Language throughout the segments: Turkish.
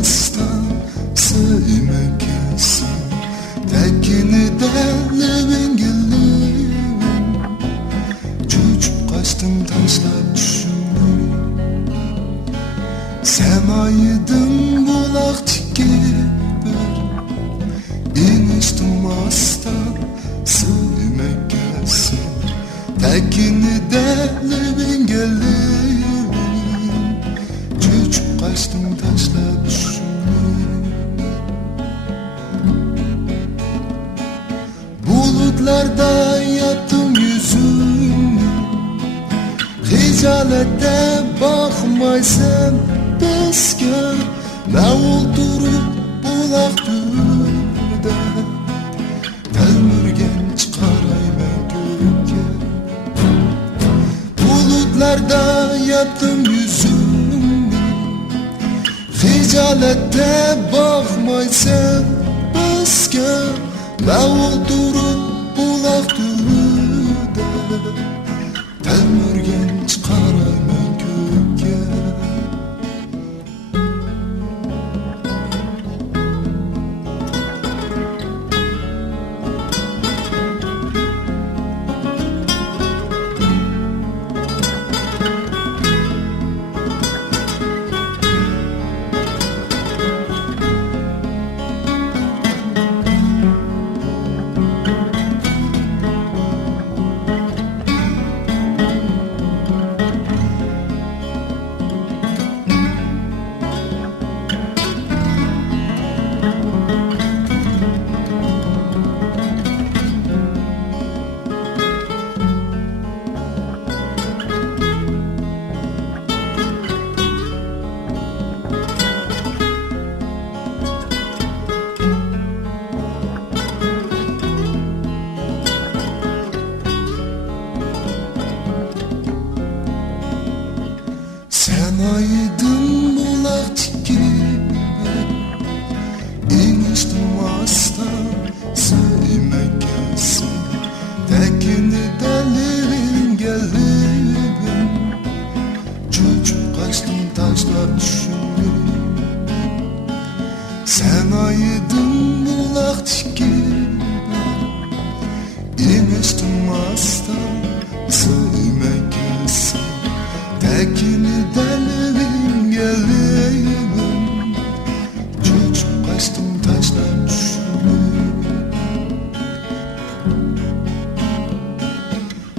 durmasdan sevmekesi tekini delevengiliyim. Çocuk kaçtım taşlar düşündüm. Semaydın bulak tikibir iniş durmasdan sevmekesi tekini delevengiliyim. Çocuk kaçtım taşlar düşündüm. Bulutlarda yattım yüzüm, hicalete bakmaysan bizge. Ne oldurup bulak düğüde telmürgen çıkarayım göğe. Bulutlarda yattım yüzüm, hicalete bakmaysan bizge. Ne oldurup bulak düğüde telmürgen çıkarayım göğe. Semaydın bulak tikibir iniş durmasdan sevmekesi tekini delevengiliyim. Çocuk kaçtım taşlar düşündüm. Semaydın bulak tikibir iniş durmasdan sevmekesi tekini delevengiliyim. Çocuk kaçtım taşlar düşündüm.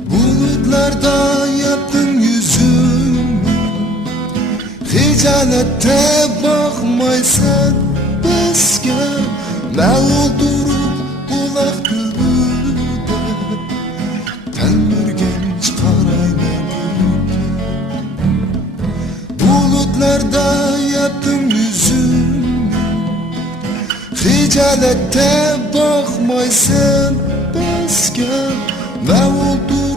Bulutlarda yattım yüzüm, hicalete bakmaysan bizge. Ne oldurup bulak düğüde telmürgen çıkarayım. Bulutlarda yattım yüzüm, hicalete bakmaysan bizge. Ne oldu